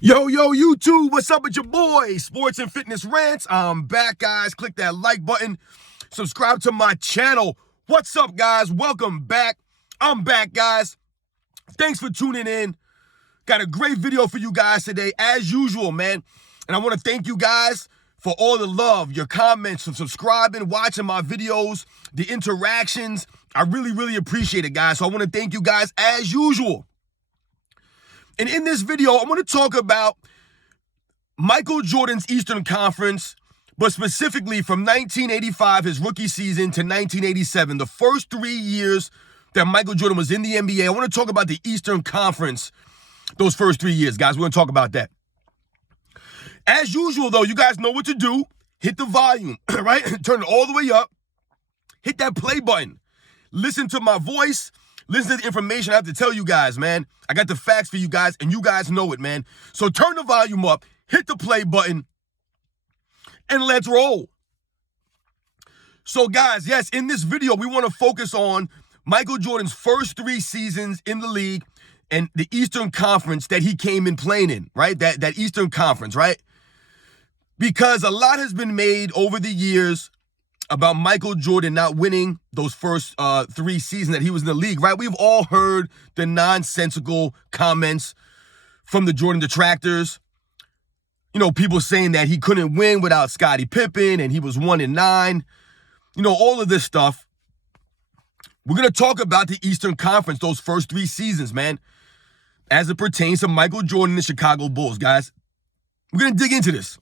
Yo, YouTube, what's up with your boy? Sports and Fitness Rants. I'm back, guys. Click that like button. Subscribe to my channel. What's up, guys? Welcome back. I'm back, guys. Thanks for tuning in. Got a great video for you guys today, as usual, man. And I want to thank you guys for all the love, your comments, for subscribing, watching my videos, the interactions. I really appreciate it, guys. So I want to thank you guys as usual. And in this video, I want to talk about Michael Jordan's Eastern Conference, but specifically from 1985, his rookie season, to 1987, the first 3 years that Michael Jordan was in the NBA. I want to talk about the Eastern Conference, those first 3 years, guys. We're going to talk about that. As usual, though, you guys know what to do. Hit the volume, right? Turn it all the way up. Hit that play button. Listen to my voice. Listen to the information I have to tell you guys, man. I got the facts for you guys, and you guys know it, man. So turn the volume up, hit the play button, and let's roll. So, guys, yes, in this video, we want to focus on Michael Jordan's first 3 seasons in the league and the Eastern Conference that he came in playing in, right? That Eastern Conference, right? Because a lot has been made over the years about Michael Jordan not winning those first 3 seasons that he was in the league, right? We've all heard the nonsensical comments from the Jordan detractors. You know, people saying that he couldn't win without Scottie Pippen and he was 1-9. You know, all of this stuff. We're going to talk about the Eastern Conference, those first 3 seasons, man, as it pertains to Michael Jordan and the Chicago Bulls, guys. We're going to dig into this.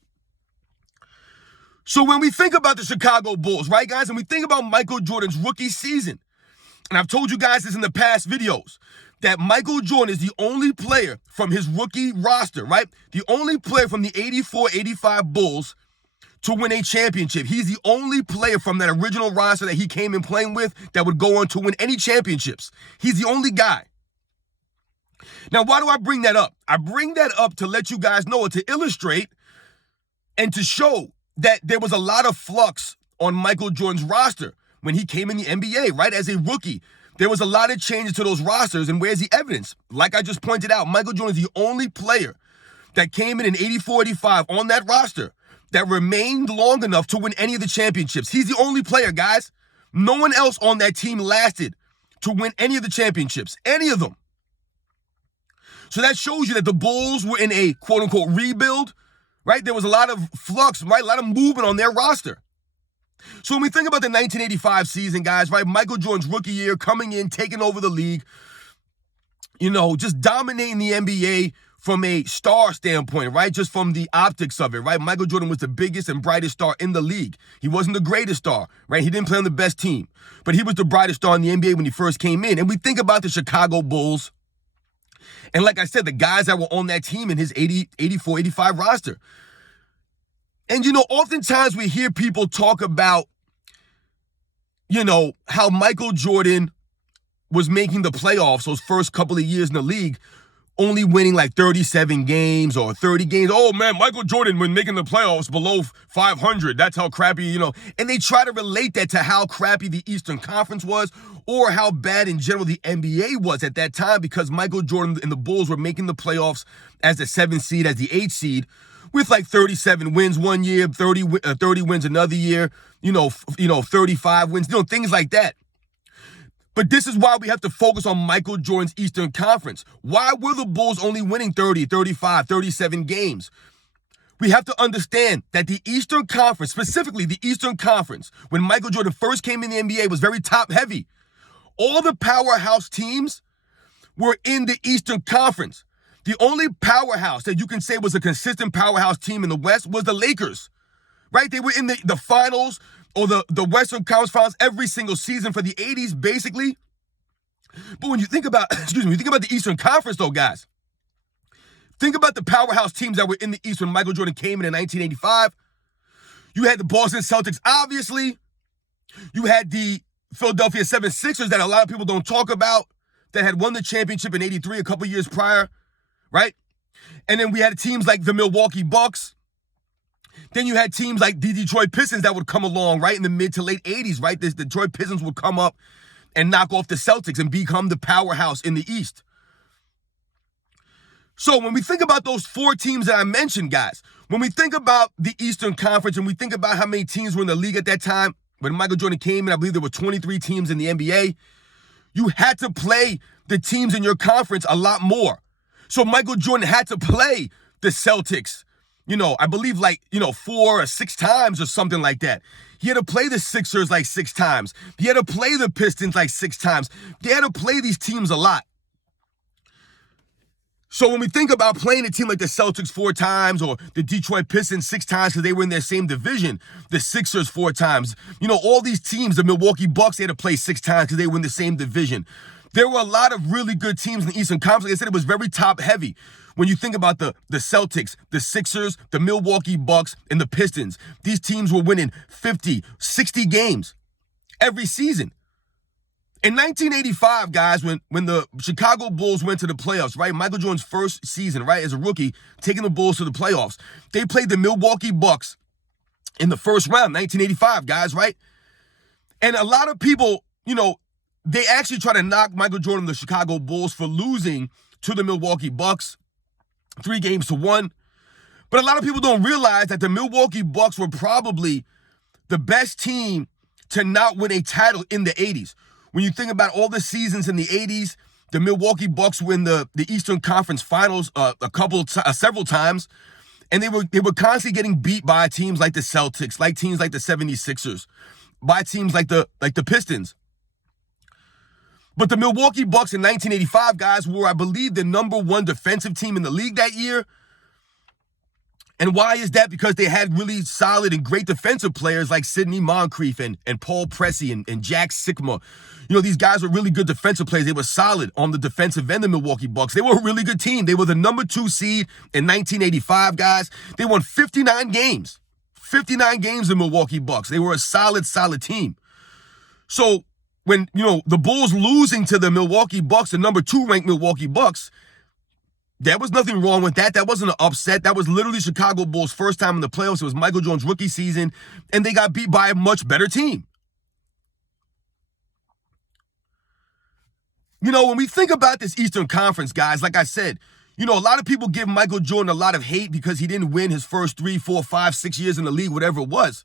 So when we think about the Chicago Bulls, right, guys, and we think about Michael Jordan's rookie season, and I've told you guys this in the past videos, that Michael Jordan is the only player from his rookie roster, right? The only player from the 84-85 Bulls to win a championship. He's the only player from that original roster that he came in playing with that would go on to win any championships. He's the only guy. Now, why do I bring that up? I bring that up to let you guys know, to illustrate and to show that there was a lot of flux on Michael Jordan's roster when he came in the NBA, right? As a rookie, there was a lot of changes to those rosters, and where's the evidence? Like I just pointed out, Michael Jordan is the only player that came in 84-85 on that roster that remained long enough to win any of the championships. He's the only player, guys. No one else on that team lasted to win any of the championships, any of them. So that shows you that the Bulls were in a quote-unquote rebuild, right? There was a lot of flux, right? A lot of movement on their roster. So when we think about the 1985 season, guys, right? Michael Jordan's rookie year, coming in, taking over the league, you know, just dominating the NBA from a star standpoint, right? Just from the optics of it, right? Michael Jordan was the biggest and brightest star in the league. He wasn't the greatest star, right? He didn't play on the best team, but he was the brightest star in the NBA when he first came in. And we think about the Chicago Bulls, and like I said, the guys that were on that team in his 84-85 roster. And, you know, oftentimes we hear people talk about, you know, how Michael Jordan was making the playoffs those first couple of years in the league, only winning like 37 games or 30 games. Oh, man, Michael Jordan when making the playoffs below 500. That's how crappy, you know. And they try to relate that to how crappy the Eastern Conference was, or how bad in general the NBA was at that time, because Michael Jordan and the Bulls were making the playoffs as the 7th seed, as the 8th seed, with like 37 wins one year, 30 wins another year, you know, 35 wins, you know, things like that. But this is why we have to focus on Michael Jordan's Eastern Conference. Why were the Bulls only winning 30, 35, 37 games? We have to understand that the Eastern Conference, specifically the Eastern Conference, when Michael Jordan first came in the NBA, was very top-heavy. All the powerhouse teams were in the Eastern Conference. The only powerhouse that you can say was a consistent powerhouse team in the West was the Lakers, right? They were in the finals or the Western Conference Finals every single season for the 80s, basically. But when you think about, when you think about the Eastern Conference, though, guys, think about the powerhouse teams that were in the East when Michael Jordan came in 1985. You had the Boston Celtics, obviously. You had the Philadelphia 76ers that a lot of people don't talk about, that had won the championship in 83, a couple years prior, right? And then we had teams like the Milwaukee Bucks. Then you had teams like the Detroit Pistons that would come along, right, in the mid to late 80s, right? The Detroit Pistons would come up and knock off the Celtics and become the powerhouse in the East. So when we think about those 4 teams that I mentioned, guys, when we think about the Eastern Conference and we think about how many teams were in the league at that time, when Michael Jordan came in, I believe there were 23 teams in the NBA. You had to play the teams in your conference a lot more. So Michael Jordan had to play the Celtics, I believe 4 or 6 times or something like that. He had to play the Sixers like 6 times. He had to play the Pistons like 6 times. He had to play these teams a lot. So when we think about playing a team like the Celtics 4 times or the Detroit Pistons 6 times because they were in their same division, the Sixers 4 times, all these teams, the Milwaukee Bucks, they had to play 6 times because they were in the same division. There were a lot of really good teams in the Eastern Conference. Like I said, it was very top heavy. When you think about the Celtics, the Sixers, the Milwaukee Bucks, and the Pistons, these teams were winning 50, 60 games every season. In 1985, guys, when the Chicago Bulls went to the playoffs, right? Michael Jordan's first season, right, as a rookie, taking the Bulls to the playoffs. They played the Milwaukee Bucks in the first round, 1985, guys, right? And a lot of people, they actually try to knock Michael Jordan and the Chicago Bulls for losing to the Milwaukee Bucks 3-1. But a lot of people don't realize that the Milwaukee Bucks were probably the best team to not win a title in the 80s. When you think about all the seasons in the 80s, the Milwaukee Bucks win the Eastern Conference Finals several times, and they were constantly getting beat by teams like the Celtics, like teams like the 76ers, by teams like the Pistons. But the Milwaukee Bucks in 1985, guys, were, I believe, the #1 defensive team in the league that year. And why is that? Because they had really solid and great defensive players like Sidney Moncrief and Paul Pressey and Jack Sikma. These guys were really good defensive players. They were solid on the defensive end of the Milwaukee Bucks. They were a really good team. They were the #2 seed in 1985, guys. They won 59 games. 59 games in Milwaukee Bucks. They were a solid team. So when, the Bulls losing to the Milwaukee Bucks, the #2 ranked Milwaukee Bucks, there was nothing wrong with that. That wasn't an upset. That was literally Chicago Bulls' first time in the playoffs. It was Michael Jordan's rookie season, and they got beat by a much better team. When we think about this Eastern Conference, guys, like I said, a lot of people give Michael Jordan a lot of hate because he didn't win his first 3, 4, 5, 6 years in the league, whatever it was.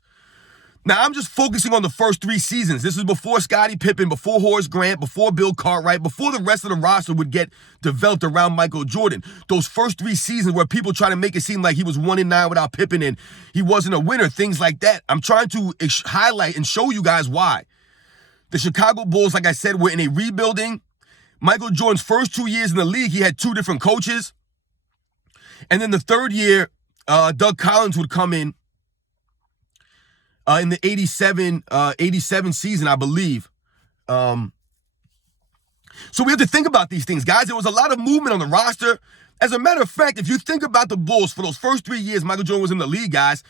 Now, I'm just focusing on the first 3 seasons. This is before Scottie Pippen, before Horace Grant, before Bill Cartwright, before the rest of the roster would get developed around Michael Jordan. Those first 3 seasons where people try to make it seem like he was 1-9 without Pippen and he wasn't a winner, things like that. I'm trying to highlight and show you guys why. The Chicago Bulls, like I said, were in a rebuilding. Michael Jordan's first 2 years in the league, he had 2 different coaches. And then the third year, Doug Collins would come in the 87 season, I believe. So we have to think about these things, guys. There was a lot of movement on the roster. As a matter of fact, if you think about the Bulls for those first 3 years Michael Jordan was in the league, guys,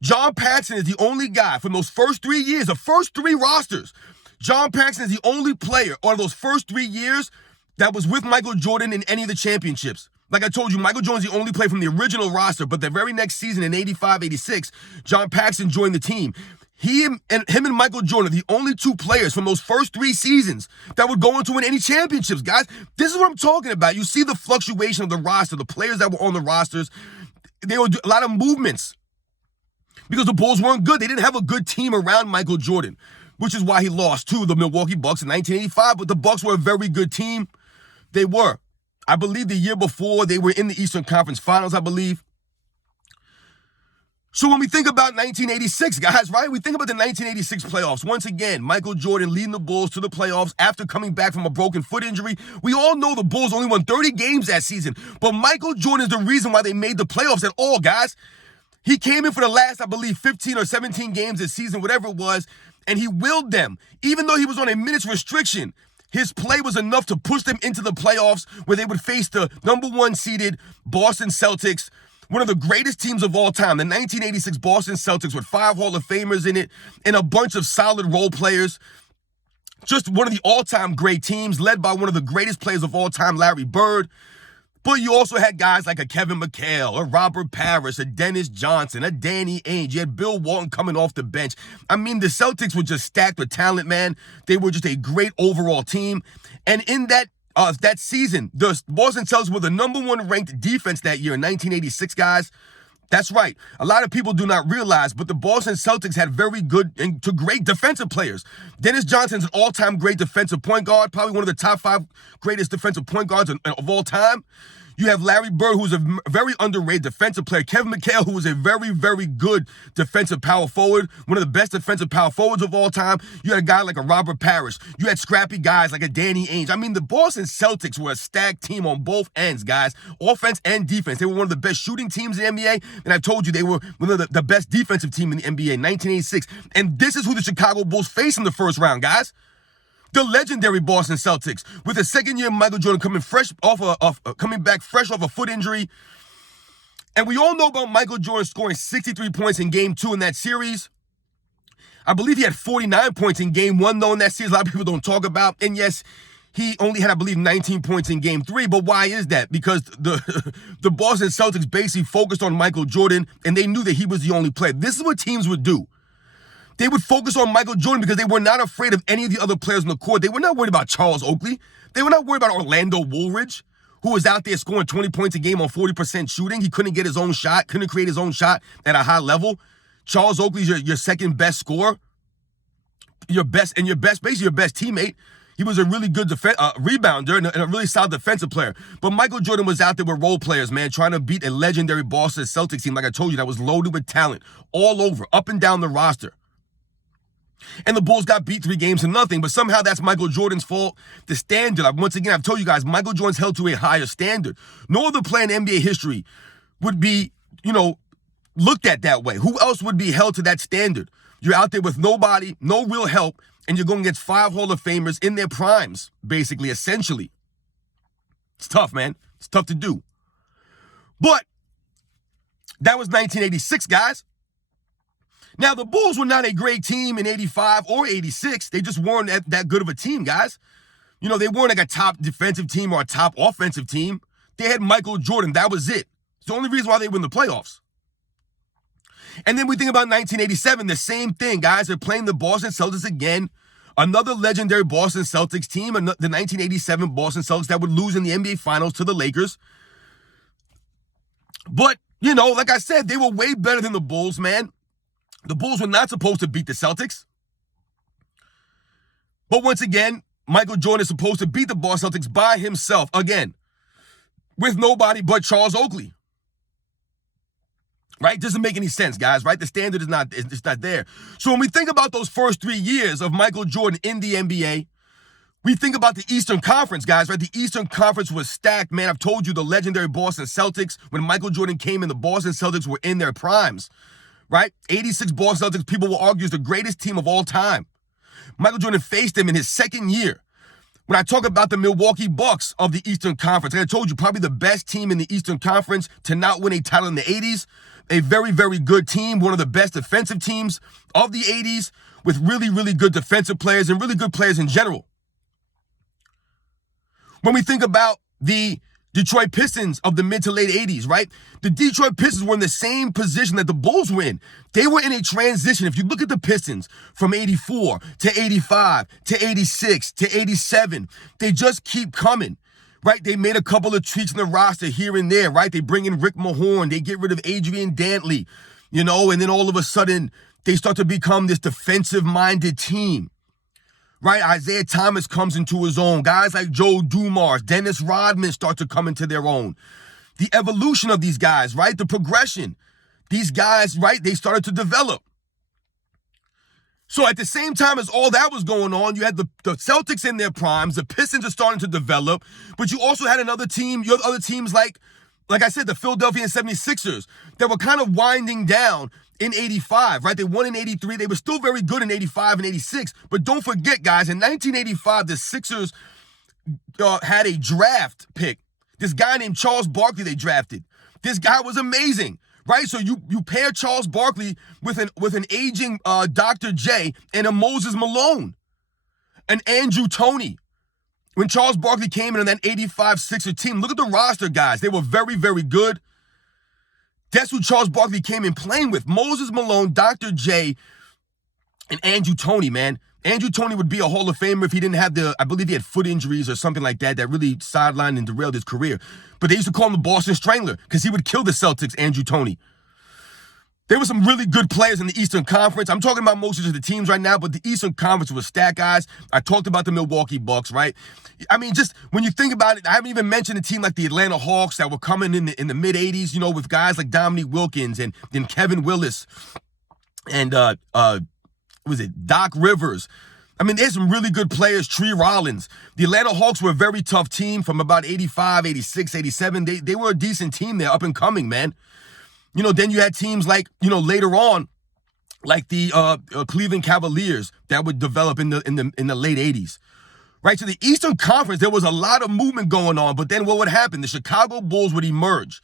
John Paxson is the only guy from those first 3 years, the first 3 rosters. John Paxson is the only player on those first 3 years that was with Michael Jordan in any of the championships. Like I told you, Michael Jordan's the only player from the original roster, but the very next season in 85, 86, John Paxson joined the team. Him and Michael Jordan are the only 2 players from those first 3 seasons that would go into win any championships, guys. This is what I'm talking about. You see the fluctuation of the roster, the players that were on the rosters. There were a lot of movements because the Bulls weren't good. They didn't have a good team around Michael Jordan, which is why he lost to the Milwaukee Bucks in 1985. But the Bucks were a very good team. They were. I believe the year before, they were in the Eastern Conference Finals, I believe. So when we think about 1986, guys, right? We think about the 1986 playoffs. Once again, Michael Jordan leading the Bulls to the playoffs after coming back from a broken foot injury. We all know the Bulls only won 30 games that season, but Michael Jordan is the reason why they made the playoffs at all, guys. He came in for the last, I believe, 15 or 17 games this season, whatever it was, and he willed them. Even though he was on a minutes restriction, his play was enough to push them into the playoffs where they would face the #1 seeded Boston Celtics, one of the greatest teams of all time. The 1986 Boston Celtics with 5 Hall of Famers in it and a bunch of solid role players. Just one of the all-time great teams led by one of the greatest players of all time, Larry Bird. But you also had guys like a Kevin McHale, a Robert Parrish, a Dennis Johnson, a Danny Ainge. You had Bill Walton coming off the bench. I mean, the Celtics were just stacked with talent, man. They were just a great overall team. And in that that season, the Boston Celtics were the #1 ranked defense that year in 1986, guys. That's right. A lot of people do not realize, but the Boston Celtics had very good and to great defensive players. Dennis Johnson's an all-time great defensive point guard, probably one of the top 5 greatest defensive point guards of all time. You have Larry Bird, who's a very underrated defensive player. Kevin McHale, who was a very, very good defensive power forward, one of the best defensive power forwards of all time. You had a guy like a Robert Parrish. You had scrappy guys like a Danny Ainge. I mean, the Boston Celtics were a stacked team on both ends, guys. Offense and defense. They were one of the best shooting teams in the NBA. And I told you they were one of the best defensive team in the NBA in 1986. And this is who the Chicago Bulls faced in the first round, guys. The legendary Boston Celtics, with the second year Michael Jordan coming back fresh off a foot injury. And we all know about Michael Jordan scoring 63 points in Game 2 in that series. I believe he had 49 points in Game 1, though, in that series. A lot of people don't talk about. And yes, he only had, I believe, 19 points in Game 3. But why is that? Because the Boston Celtics basically focused on Michael Jordan, and they knew that he was the only player. This is what teams would do. They would focus on Michael Jordan because they were not afraid of any of the other players on the court. They were not worried about Charles Oakley. They were not worried about Orlando Woolridge, who was out there scoring 20 points a game on 40% shooting. He couldn't get his own shot, couldn't create his own shot at a high level. Charles Oakley's your second best scorer, basically your best teammate. He was a really good rebounder and a really solid defensive player. But Michael Jordan was out there with role players, man, trying to beat a legendary Boston Celtics team, like I told you, that was loaded with talent all over, up and down the roster. And the Bulls got beat 3-0, but somehow that's Michael Jordan's fault. The standard, once again, I've told you guys, Michael Jordan's held to a higher standard. No other player in NBA history would be, looked at that way. Who else would be held to that standard? You're out there with nobody, no real help, and you're going against 5 Hall of Famers in their primes, basically, essentially. It's tough, man. It's tough to do. But that was 1986, guys. Now, the Bulls were not a great team in 85 or 86. They just weren't that good of a team, guys. They weren't like a top defensive team or a top offensive team. They had Michael Jordan. That was it. It's the only reason why they were in the playoffs. And then we think about 1987, the same thing, guys. They're playing the Boston Celtics again. Another legendary Boston Celtics team, the 1987 Boston Celtics that would lose in the NBA Finals to the Lakers. But, like I said, they were way better than the Bulls, man. The Bulls were not supposed to beat the Celtics. But once again, Michael Jordan is supposed to beat the Boston Celtics by himself, again, with nobody but Charles Oakley. Right? Doesn't make any sense, guys, right? The standard is not there. So when we think about those first 3 years of Michael Jordan in the NBA, we think about the Eastern Conference, guys, right? The Eastern Conference was stacked, man. I've told you the legendary Boston Celtics, when Michael Jordan came in, the Boston Celtics were in their primes. Right? 86 Boston Celtics, people will argue, is the greatest team of all time. Michael Jordan faced them in his second year. When I talk about the Milwaukee Bucks of the Eastern Conference, like I told you, probably the best team in the Eastern Conference to not win a title in the 80s. A very, very good team, one of the best defensive teams of the 80s, with really, really good defensive players and really good players in general. When we think about the Detroit Pistons of the mid to late 80s, right? The Detroit Pistons were in the same position that the Bulls were in. They were in a transition. If you look at the Pistons from 84 to 85 to 86 to 87, they just keep coming, right? They made a couple of tweaks in the roster here and there, right? They bring in Rick Mahorn. They get rid of Adrian Dantley, and then all of a sudden they start to become this defensive-minded team. Right, Isaiah Thomas comes into his own. Guys like Joe Dumars, Dennis Rodman start to come into their own. The evolution of these guys, right? The progression. These guys, right, they started to develop. So at the same time as all that was going on, you had the Celtics in their primes. The Pistons are starting to develop. But you also had another team, you have other teams like I said, the Philadelphia 76ers that were kind of winding down in 85, right? They won in 83. They were still very good in 85 and 86. But don't forget, guys, in 1985, the Sixers had a draft pick. This guy named Charles Barkley they drafted. This guy was amazing, right? So you pair Charles Barkley with an aging Dr. J and a Moses Malone, an Andrew Toney. When Charles Barkley came in on that 85 Sixer team, look at the roster, guys. They were very, very good. That's who Charles Barkley came in playing with. Moses Malone, Dr. J, and Andrew Toney, man. Andrew Toney would be a Hall of Famer if he didn't have I believe he had foot injuries or something like that really sidelined and derailed his career. But they used to call him the Boston Strangler because he would kill the Celtics, Andrew Toney. There were some really good players in the Eastern Conference. I'm talking about most of the teams right now, but the Eastern Conference was stacked, guys. I talked about the Milwaukee Bucks, right? I mean, just when you think about it, I haven't even mentioned a team like the Atlanta Hawks that were coming in the mid-'80s, with guys like Dominique Wilkins and Kevin Willis and Doc Rivers. I mean, there's some really good players, Tree Rollins. The Atlanta Hawks were a very tough team from about 85, 86, 87. They were a decent team there, up and coming, man. Then you had teams like, later on, like the Cleveland Cavaliers that would develop in the late 80s. Right? So the Eastern Conference, there was a lot of movement going on, but then what would happen? The Chicago Bulls would emerge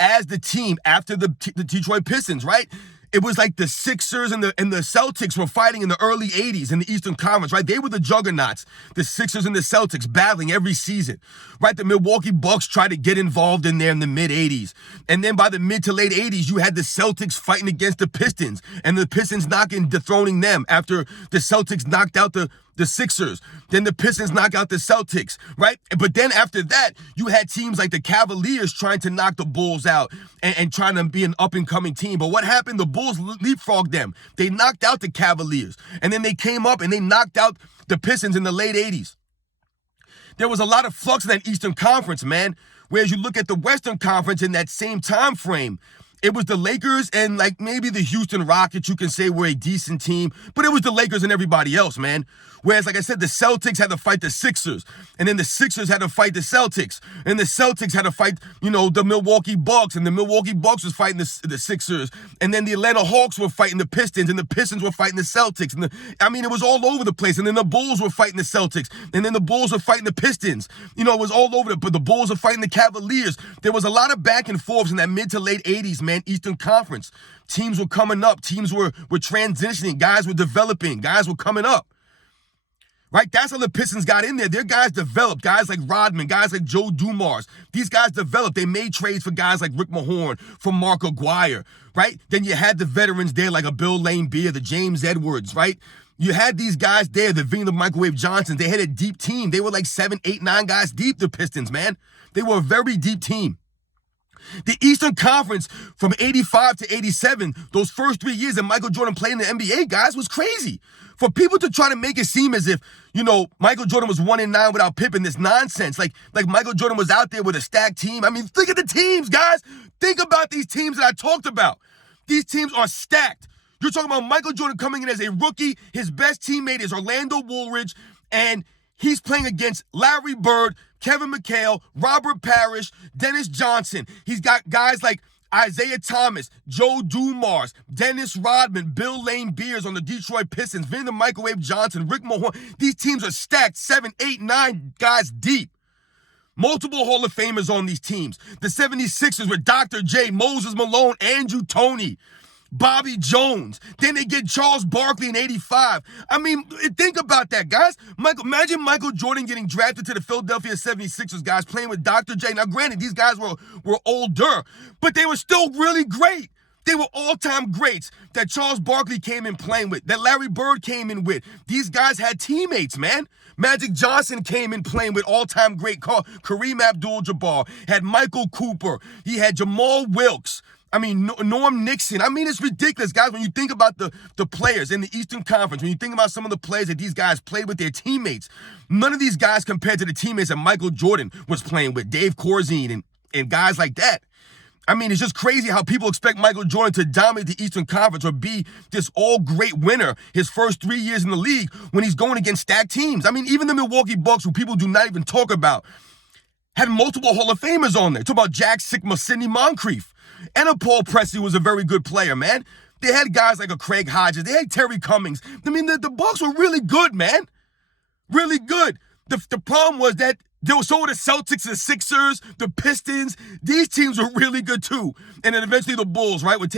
as the team after the Detroit Pistons, right? It was like the Sixers and the Celtics were fighting in the early 80s in the Eastern Conference, right? They were the juggernauts, the Sixers and the Celtics battling every season, right? The Milwaukee Bucks tried to get involved in there in the mid-'80s. And then by the mid to late 80s, you had the Celtics fighting against the Pistons and the Pistons dethroning them after the Celtics knocked out the Sixers. Then the Pistons knock out the Celtics, right? But then after that, you had teams like the Cavaliers trying to knock the Bulls out and trying to be an up-and-coming team. But what happened? The Bulls leapfrogged them. They knocked out the Cavaliers. And then they came up and they knocked out the Pistons in the late 80s. There was a lot of flux in that Eastern Conference, man. Whereas you look at the Western Conference in that same time frame, it was the Lakers and like maybe the Houston Rockets, you can say, were a decent team, but it was the Lakers and everybody else, man. Whereas, like I said, the Celtics had to fight the Sixers, and then the Sixers had to fight the Celtics, and the Celtics had to fight, the Milwaukee Bucks, and the Milwaukee Bucks was fighting the Sixers, and then the Atlanta Hawks were fighting the Pistons, and the Pistons were fighting the Celtics, it was all over the place, and then the Bulls were fighting the Celtics, and then the Bulls were fighting the Pistons. It was all over but the Bulls were fighting the Cavaliers. There was a lot of back and forths in that mid to late 80s, man. Eastern Conference. Teams were coming up. Teams were transitioning. Guys were developing. Guys were coming up. Right? That's how the Pistons got in there. Their guys developed. Guys like Rodman, guys like Joe Dumars. These guys developed. They made trades for guys like Rick Mahorn, for Mark Aguirre. Right? Then you had the veterans there like a Bill Laimbeer, the James Edwards. Right? You had these guys there, the Vinny the Microwave Johnsons. They had a deep team. They were like 7, 8, 9 guys deep, the Pistons, man. They were a very deep team. The Eastern Conference from 85 to 87, those first 3 years that Michael Jordan played in the NBA, guys, was crazy. For people to try to make it seem as if, Michael Jordan was 1-9 without Pippen, this nonsense. Like Michael Jordan was out there with a stacked team. I mean, think of the teams, guys. Think about these teams that I talked about. These teams are stacked. You're talking about Michael Jordan coming in as a rookie. His best teammate is Orlando Woolridge, and he's playing against Larry Bird, Kevin McHale, Robert Parrish, Dennis Johnson. He's got guys like Isaiah Thomas, Joe Dumars, Dennis Rodman, Bill Laimbeer on the Detroit Pistons, Vinny the Microwave Johnson, Rick Mahorn. These teams are stacked 7, 8, 9 guys deep. Multiple Hall of Famers on these teams. The 76ers with Dr. J, Moses Malone, Andrew Toney, Bobby Jones. Then they get Charles Barkley in 85. I mean, think about that, guys. Imagine Michael Jordan getting drafted to the Philadelphia 76ers, guys, playing with Dr. J. Now, granted, these guys were older, but they were still really great. They were all-time greats that Charles Barkley came in playing with, that Larry Bird came in with. These guys had teammates, man. Magic Johnson came in playing with all-time great Kareem Abdul-Jabbar, had Michael Cooper. He had Jamal Wilkes. Norm Nixon. It's ridiculous, guys, when you think about the players in the Eastern Conference, when you think about some of the players that these guys played with their teammates, none of these guys compared to the teammates that Michael Jordan was playing with, Dave Corzine and guys like that. It's just crazy how people expect Michael Jordan to dominate the Eastern Conference or be this all-great winner his first 3 years in the league when he's going against stacked teams. Even the Milwaukee Bucks, who people do not even talk about, had multiple Hall of Famers on there. Talk about Jack Sikma, Sidney Moncrief. And a Paul Pressey was a very good player, man. They had guys like a Craig Hodges. They had Terry Cummings. The Bucks were really good, man. Really good. The problem was that so were the Celtics, the Sixers, the Pistons. These teams were really good too. And then eventually the Bulls, right, would